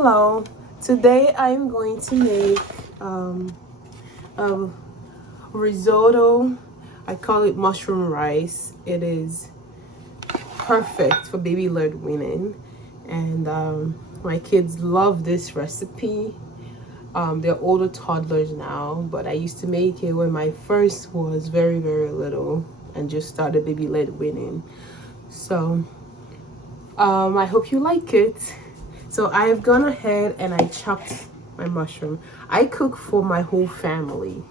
Hello, today I'm going to make a risotto. I call it mushroom rice. It is perfect for baby-led weaning, and my kids love this recipe. They're older toddlers now, but I used to make it when my first was very, very little and just started baby-led weaning. So I hope you like it. So I've gone ahead and I chopped my mushroom. I cook for my whole family.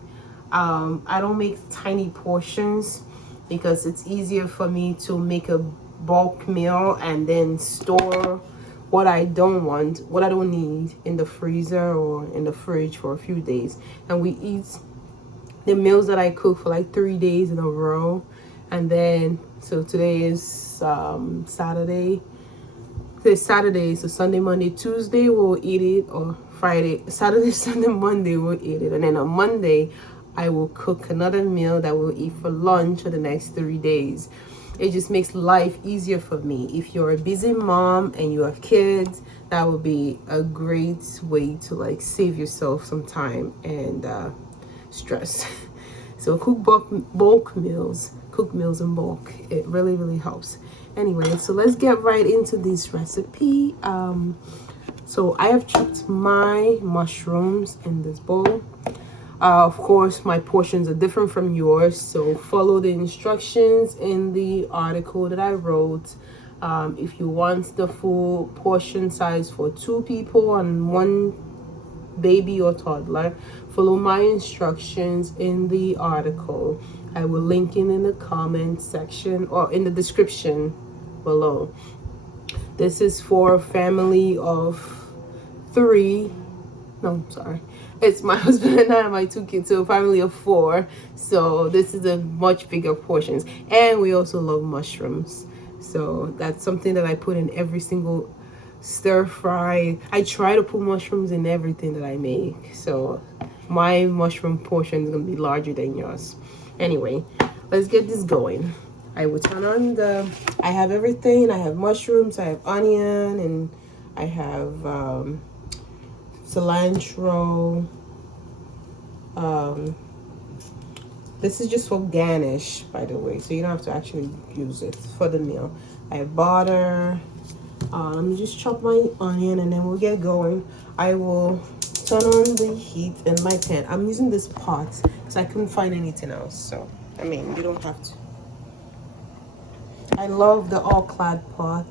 I don't make tiny portions because it's easier for me to make a bulk meal and then store what I don't need in the freezer or in the fridge for a few days. And we eat the meals that I cook for like 3 days in a row. And then, so today is Saturday. Today's Saturday, so Sunday, Monday, Tuesday we'll eat it, or Friday, Saturday, Sunday, Monday we'll eat it. And then on Monday, I will cook another meal that we'll eat for lunch for the next 3 days. It just makes life easier for me. If you're a busy mom and you have kids, that would be a great way to like save yourself some time and stress. So cook bulk meals, cook meals in bulk. It really, really helps. Anyway, so let's get right into this recipe. So I have chopped my mushrooms in this bowl. Of course, my portions are different from yours, so follow the instructions in the article that I wrote. If you want the full portion size for 2 people and 1 baby or toddler, follow my instructions in the article. I will link it in the comment section or in the description below. This is for a family of 3. No, sorry. It's my husband and I and my 2 kids, so a family of 4. So this is a much bigger portions. And we also love mushrooms. So that's something that I put in every single stir fry. I try to put mushrooms in everything that I make. So my mushroom portion is going to be larger than yours. Anyway, let's get this going. I will turn on I have everything. I have mushrooms, I have onion, and I have cilantro. This is just for garnish, by the way, so you don't have to actually use it for the meal. I have butter. Let me just chop my onion and then we'll get going. I will turn on the heat in my pan. I'm using this pot because I couldn't find anything else. So, I mean, you don't have to. I love the all-clad pot.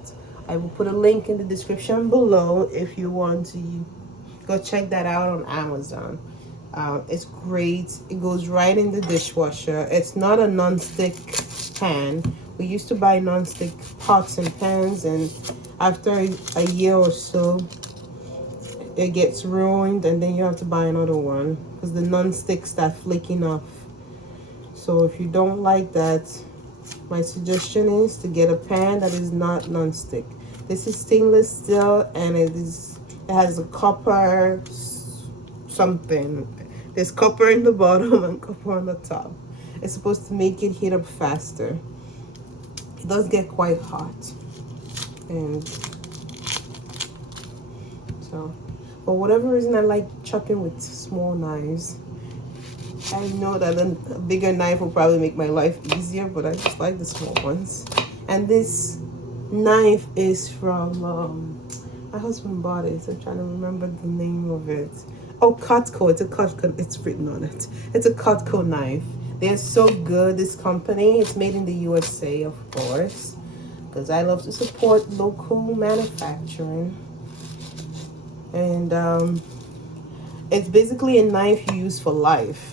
I will put a link in the description below if you want to go check that out on Amazon. It's great. It goes right in the dishwasher. It's not a non-stick pan. We used to buy non-stick pots and pans, and after a year or so, it gets ruined, and then you have to buy another one because the non-stick start flaking off. So if you don't like that, my suggestion is to get a pan that is not non-stick. This is stainless steel, and it has a copper something. There's copper in the bottom and copper on the top. It's supposed to make it heat up faster. It does get quite hot, and so for whatever reason I like chopping with small knives. I know that a bigger knife will probably make my life easier, but I just like the small ones. And this knife is from my husband bought it. I'm trying to remember the name of it. Oh, Cutco. It's a Cutco. It's written on it. It's a Cutco knife. They're so good, this company. It's made in the USA, of course, because I love to support local manufacturing. And it's basically a knife you use for life.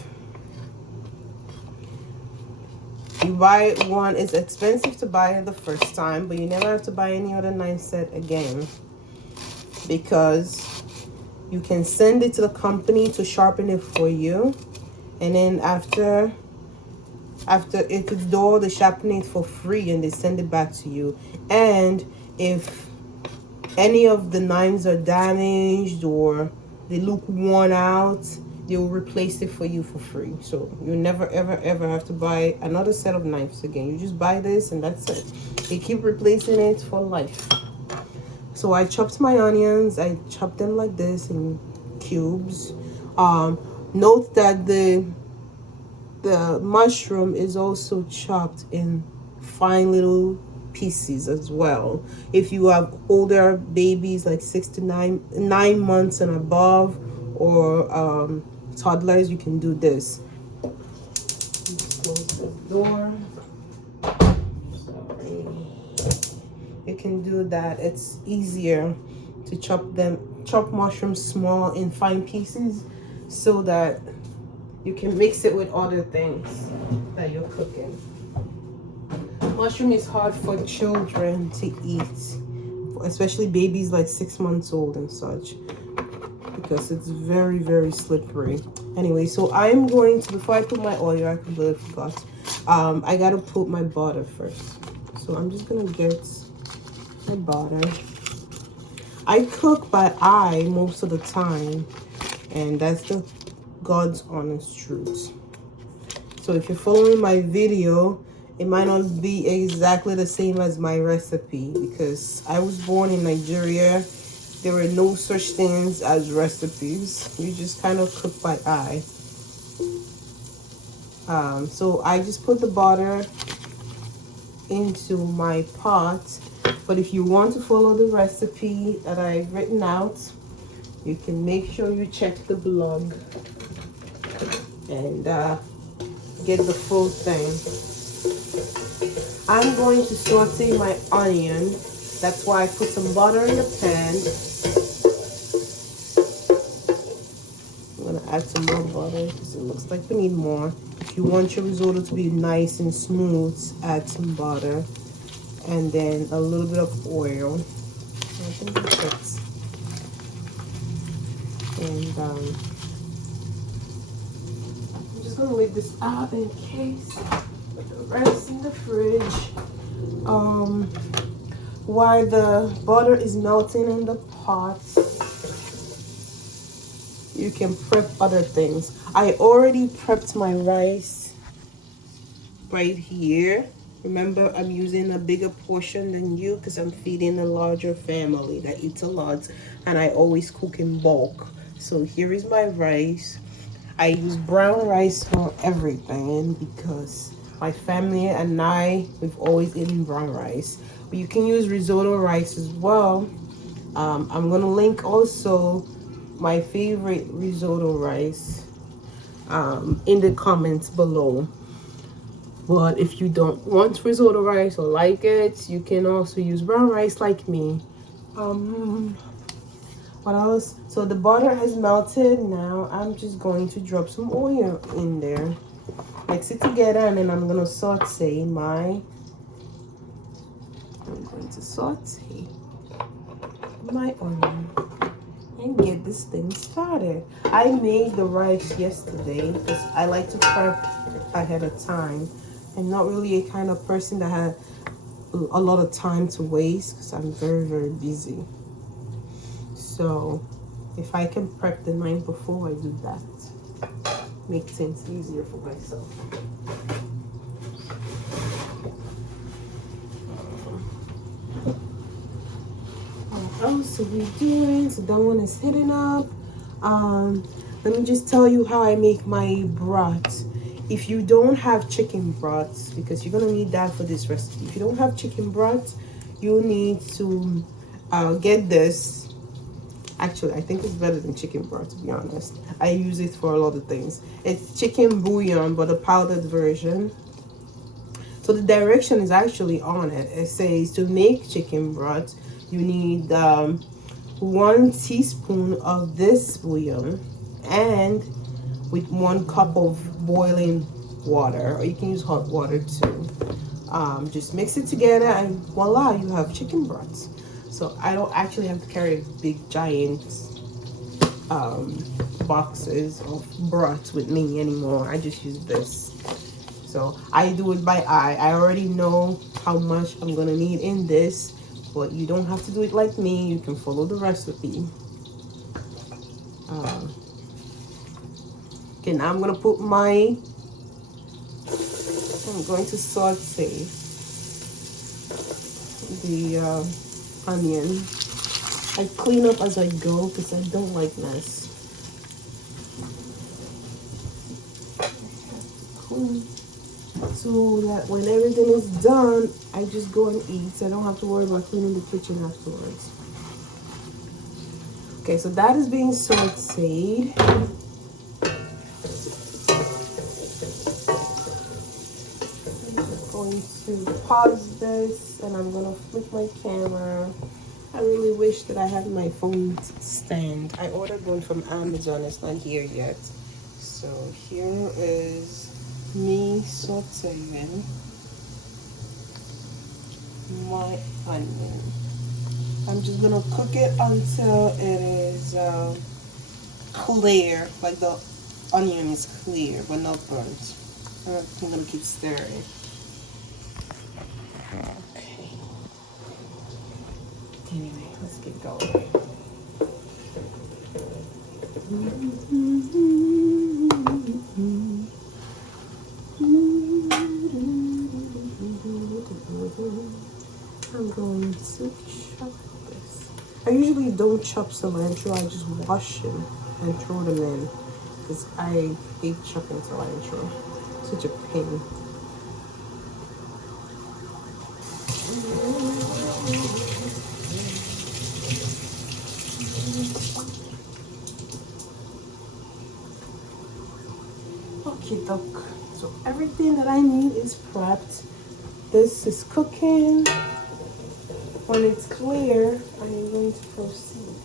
You buy one, it's expensive to buy it the first time, but you never have to buy any other knife set again, because you can send it to the company to sharpen it for you, and then after it could do all the sharpening for free, and they send it back to you. And if any of the knives are damaged or they look worn out, they will replace it for you for free. So you never ever ever have to buy another set of knives again. You just buy this and that's it. They keep replacing it for life. So I chopped my onions. I chopped them like this in cubes. Note that the mushroom is also chopped in fine little pieces as well. If you have older babies like 9 months and above, or toddlers, you can do this. Just close the door. Sorry. You can do that. It's easier to chop mushrooms small in fine pieces so that you can mix it with other things that you're cooking. Mushroom is hard for children to eat, especially babies like 6 months old and such, because it's very, very slippery. Anyway, so I'm going to, before I put my oil, I completely forgot. I gotta put my butter first. So I'm just gonna get my butter. I cook by eye most of the time, and that's the God's honest truth. So if you're following my video, it might not be exactly the same as my recipe, because I was born in Nigeria. There were no such things as recipes. You just kind of cook by eye. So I just put the butter into my pot. But if you want to follow the recipe that I've written out, you can make sure you check the blog and get the full thing. I'm going to saute my onion. That's why I put some butter in the pan. I'm gonna add some more butter because it looks like we need more. If you want your risotto to be nice and smooth, add some butter. And then a little bit of oil. I think that fits. And I'm just gonna leave this out in case. Put the rest in the fridge. While the butter is melting in the pot, you can prep other things. I already prepped my rice right here. Remember, I'm using a bigger portion than you because I'm feeding a larger family that eats a lot, and I always cook in bulk. So here is my rice. I use brown rice for everything because my family and we've always eaten brown rice. But you can use risotto rice as well. I'm gonna link also my favorite risotto rice in the comments below. But if you don't want risotto rice or like it, you can also use brown rice like me. What else? So the butter has melted. Now I'm just going to drop some oil in there. Mix it together, and then I'm gonna saute my onion and get this thing started. I made the rice yesterday because I like to prep ahead of time. I'm not really a kind of person that had a lot of time to waste because I'm very, very busy. So if I can prep the night before, I do that. Make things easier for myself. What else are we doing? So that one is heating up. Let me just tell you how I make my broth. If you don't have chicken broth, because you're gonna need that for this recipe. If you don't have chicken broth, you need to get this. Actually, I think it's better than chicken broth, to be honest. I use it for a lot of things. It's chicken bouillon, but a powdered version. So the direction is actually on it. It says to make chicken broth, you need 1 teaspoon of this bouillon and with 1 cup of boiling water, or you can use hot water too. Just mix it together and voila, you have chicken broth. So I don't actually have to carry big giant boxes of broth with me anymore. I just use this. So I do it by eye. I already know how much I'm gonna need in this, but you don't have to do it like me. You can follow the recipe. Okay, now I'm going to saute the onion. I clean up as I go because I don't like mess. Clean so that when everything is done, I just go and eat. So I don't have to worry about cleaning the kitchen afterwards. Okay, so that is being sauteed. I'm going to pause this and I'm gonna flip my camera. I really wish that I had my phone stand. I ordered one from Amazon, it's not here yet. So here is me sauteing my onion. I'm just gonna cook it until it is clear, like the onion is clear but not burnt. I'm gonna keep stirring. Okay. Anyway, let's get going. I'm going to chop this. I usually don't chop cilantro, I just wash them and throw them in because I hate chopping cilantro. Such a pain. Okay, doc. So everything that I need is prepped. This is cooking. When it's clear, I am going to proceed.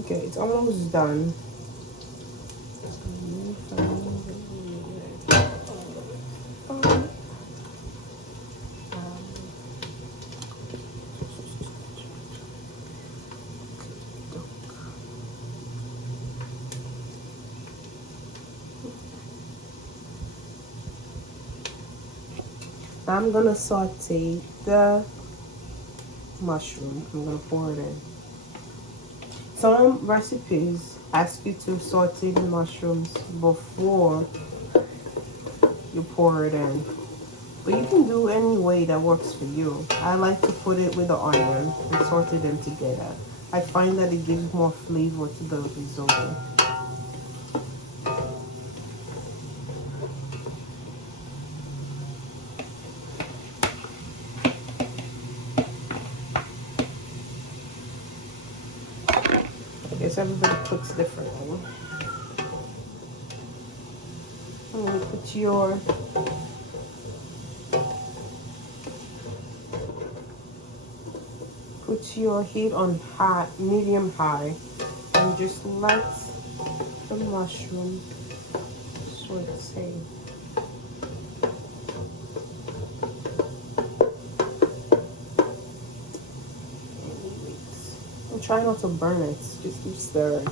Okay, it's almost done. I'm gonna saute the mushroom. I'm gonna pour it in. Some recipes ask you to saute the mushrooms before you pour it in. But you can do any way that works for you. I like to put it with the onion and saute them together. I find that it gives more flavor to the risotto. I guess everybody cooks differently. I'm gonna put your heat on high, medium high, and just let the mushroom saute. And try not to burn it, just keep stirring.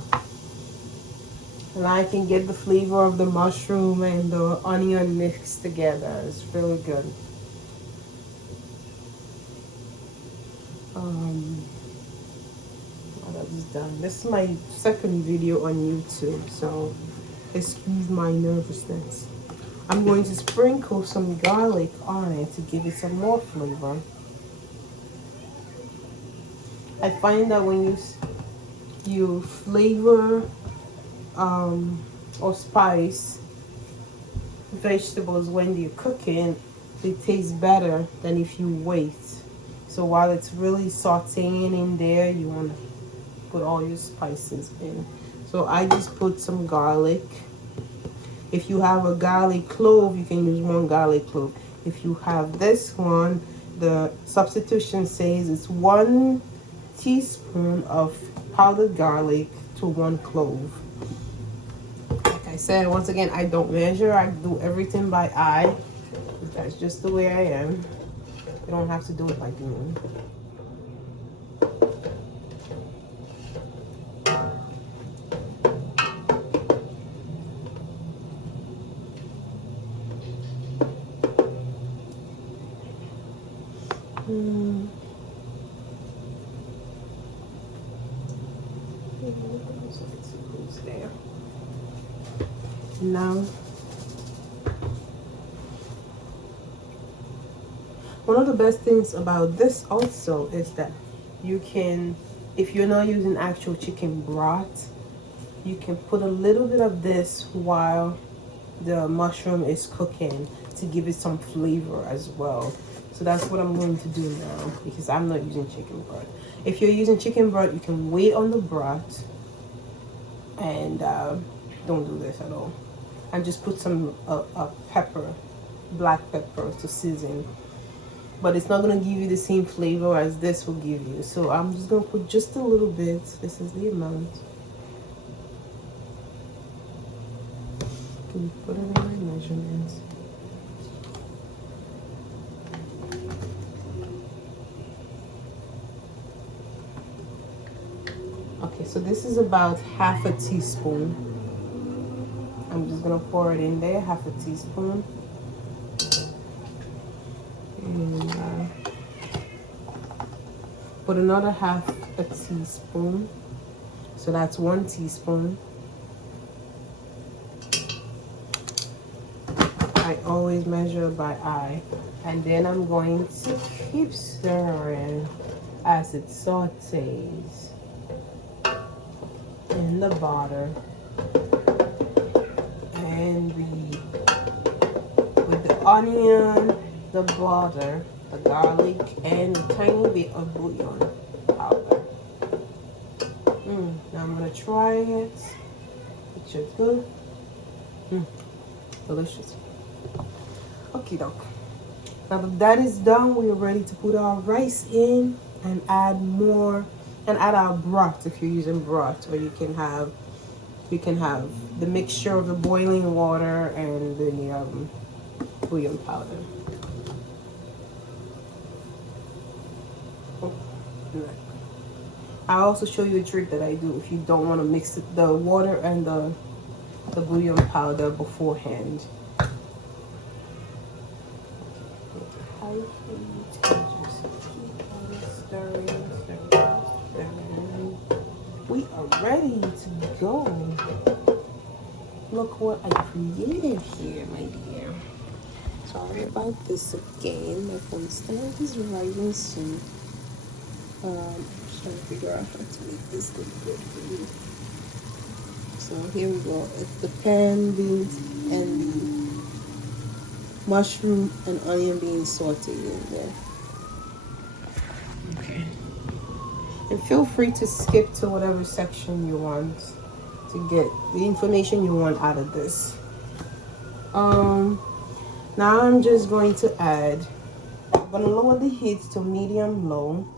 And I can get the flavor of the mushroom and the onion mixed together. It's really good. That is done. This is my second video on YouTube, so excuse my nervousness. I'm going to sprinkle some garlic on it to give it some more flavor. I find that when you flavor or spice vegetables when you're cooking, it tastes better than if you wait. So while it's really sauteing in there, you want to put all your spices in. So I just put some garlic. If you have a garlic clove, you can use 1 garlic clove. If you have this one, the substitution says it's 1 teaspoon of powdered garlic to 1 clove. Like I said, once again, I don't measure. I do everything by eye. That's just the way I am. You don't have to do it like me. Now One of the best things about this also is that you can, if you're not using actual chicken broth, you can put a little bit of this while the mushroom is cooking to give it some flavor as well. So that's what I'm going to do now, because I'm not using chicken broth. If you're using chicken broth, you can wait on the broth and don't do this at all. And just put some pepper, black pepper to season. But it's not going to give you the same flavor as this will give you. So I'm just going to put just a little bit. This is the amount. Can you put it in my measurements? Okay, so this is about half a teaspoon. I'm just gonna pour it in there, half a teaspoon. And put another half a teaspoon. So that's 1 teaspoon. I always measure by eye. And then I'm going to keep stirring as it sautés in the butter and with the onion, the butter, the garlic, and a tiny bit of bouillon powder. Now I'm gonna try it. It should good. Delicious. Okay, doke. Now that that is done, we are ready to put our rice in and add more, and add our broth if you're using broth, or you can have the mixture of the boiling water and the bouillon powder. I'll also show you a trick that I do if you don't want to mix the water and the bouillon powder beforehand. We are ready to go. Look what I created here, my dear. Sorry about this again. My phone stand is rising soon. I'm trying to figure out how to make this look good for you. So here we go. It's the pan beans and the mushroom and onion beans sauteed in there. Okay. And feel free to skip to whatever section you want to get the information you want out of this. Now I'm just going to add, I'm going to lower the heat to medium low.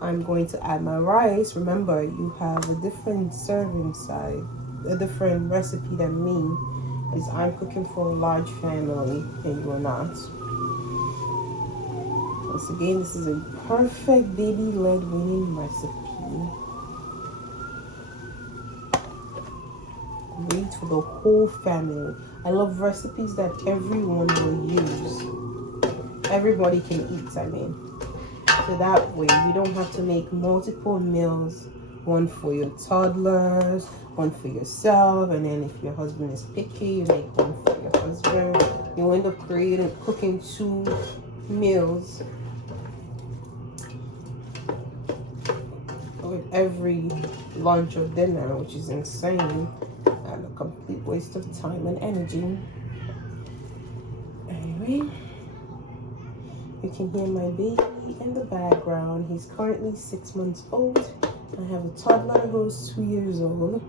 I'm going to add my rice. Remember, you have a different serving size, a different recipe than me, because I'm cooking for a large family and you are not. Once again, this is a perfect baby-led weaning recipe. Great for the whole family. I love recipes that everyone will use. Everybody can eat, I mean. So that way you don't have to make multiple meals, one for your toddlers, one for yourself, and then if your husband is picky, you make one for your husband. You end up cooking 2 meals with every lunch or dinner, which is insane and a complete waste of time and energy. Anyway, you can hear my baby in the background. He's currently 6 months old. I have a toddler who's 2 years old.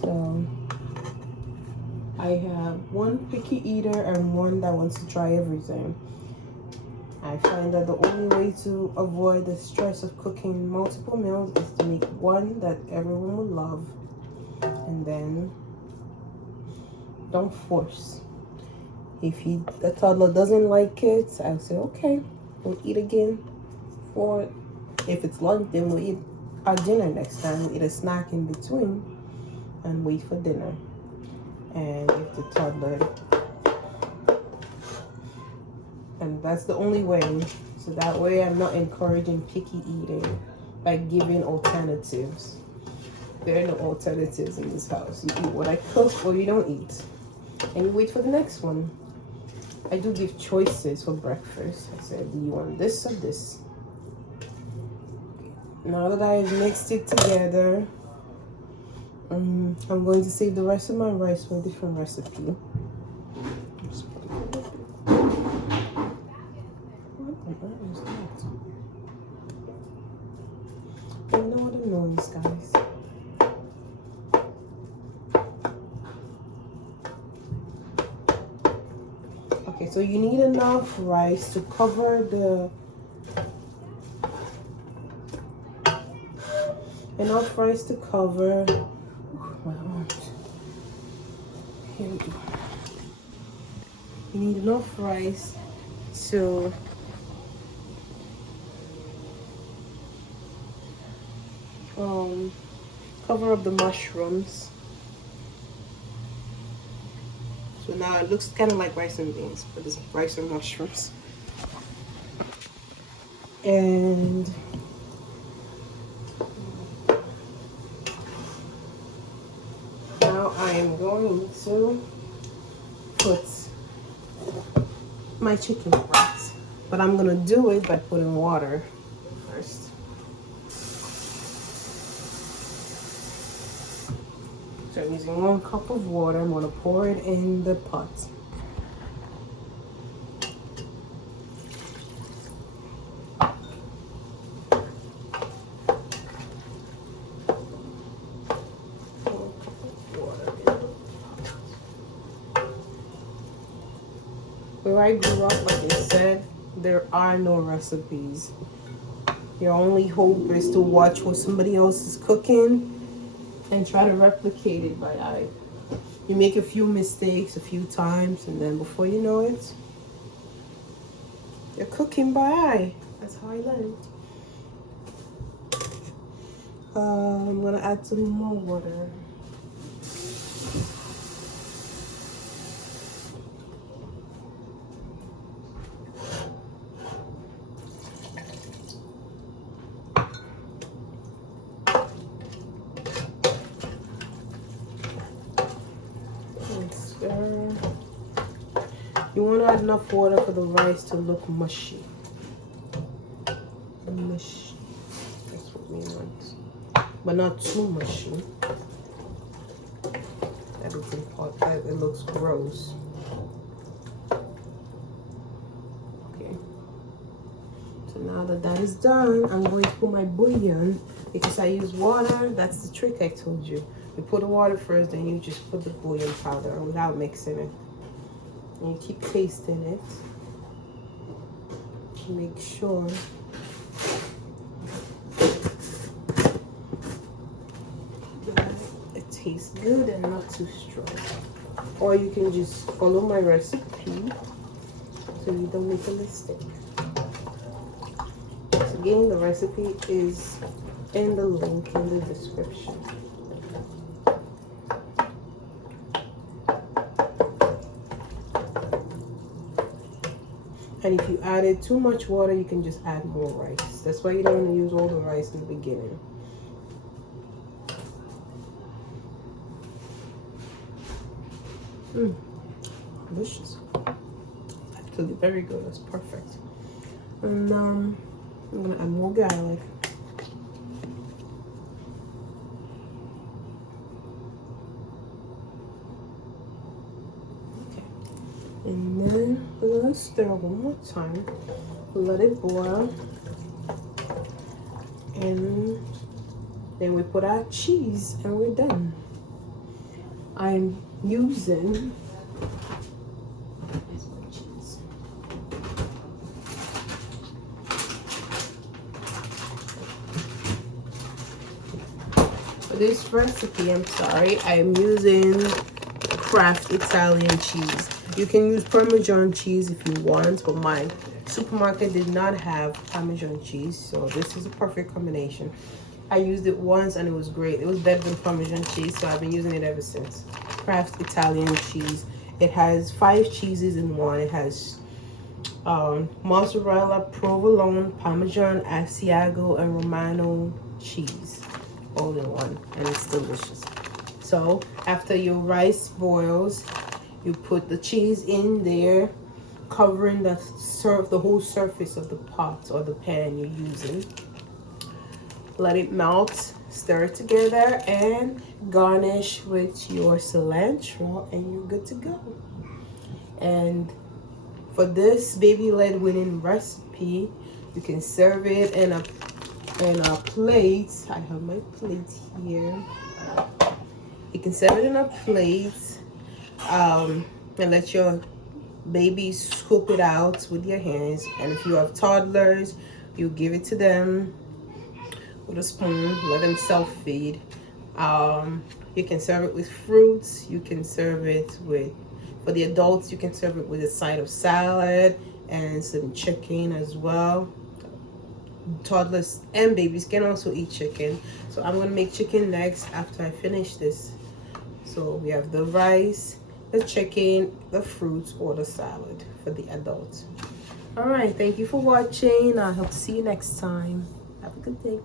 So I have one picky eater and one that wants to try everything. I find that the only way to avoid the stress of cooking multiple meals is to make one that everyone will love, and then don't force. If the toddler doesn't like it, I'll say, okay, we'll eat again. Or if it's lunch, then we'll eat our dinner next time. We'll eat a snack in between and wait for dinner. And if the toddler, and that's the only way. So that way I'm not encouraging picky eating by giving alternatives. There are no alternatives in this house. You eat what I cook or you don't eat. And you wait for the next one. I do give choices for breakfast. I said, do you want this or this? Now that I mixed it together, I'm going to save the rest of my rice for a different recipe. Ignore the noise, guys. Okay, so you need enough rice to cover the my arms. Here we go. You need enough rice to cover up the mushrooms. So now it looks kind of like rice and beans, but it's rice and mushrooms. And now I am going to put my chicken breast, but I'm gonna do it by putting water first. So I'm using 1 cup of water. I'm gonna pour it in the pot. Where I grew up, like I said, there are no recipes. Your only hope is to watch what somebody else is cooking and try to replicate it by eye. You make a few mistakes a few times, and then before you know it, you're cooking by eye. That's how I learned. I'm gonna add some more water. You want to add enough water for the rice to look mushy. Mushy. That's what we want. But not too mushy. That it's important. It looks gross. Okay. So now that that is done, I'm going to put my bouillon. Because I use water, that's the trick I told you. You put the water first, then you just put the bouillon powder without mixing it. And you keep tasting it. Make sure that it tastes good and not too strong. Or you can just follow my recipe so you don't make a mistake. So again, the recipe is in the link in the description. And if you added too much water, you can just add more rice. That's why you don't want to use all the rice in the beginning. Delicious. Actually, very good. That's perfect. And I'm gonna add more garlic. And then we're gonna stir one more time, let it boil, and then we put our cheese and we're done. I'm using cheese. For this recipe, I'm sorry, I'm using Kraft Italian cheese. You can use Parmesan cheese if you want, but my supermarket did not have Parmesan cheese, so this is a perfect combination. I used it once and it was great. It was better than Parmesan cheese, so I've been using it ever since. Kraft Italian cheese. It has 5 cheeses in one. It has mozzarella, provolone, Parmesan, Asiago, and Romano cheese all in one, and it's delicious. So after your rice boils, you put the cheese in there, covering the whole surface of the pot or the pan you're using. Let it melt, stir it together, and garnish with your cilantro, and you're good to go. And for this baby-led winning recipe, you can serve it in a plate. I have my plate here. You can serve it in a plate, and let your baby scoop it out with your hands. And if you have toddlers, you give it to them with a spoon, let them self-feed. You can serve it with fruits. You can serve it with, for the adults, you can serve it with a side of salad and some chicken as well. Toddlers and babies can also eat chicken. So I'm gonna make chicken next after I finish this. So we have the rice, the chicken, the fruits, or the salad for the adults. All right, thank you for watching. I hope to see you next time. Have a good day.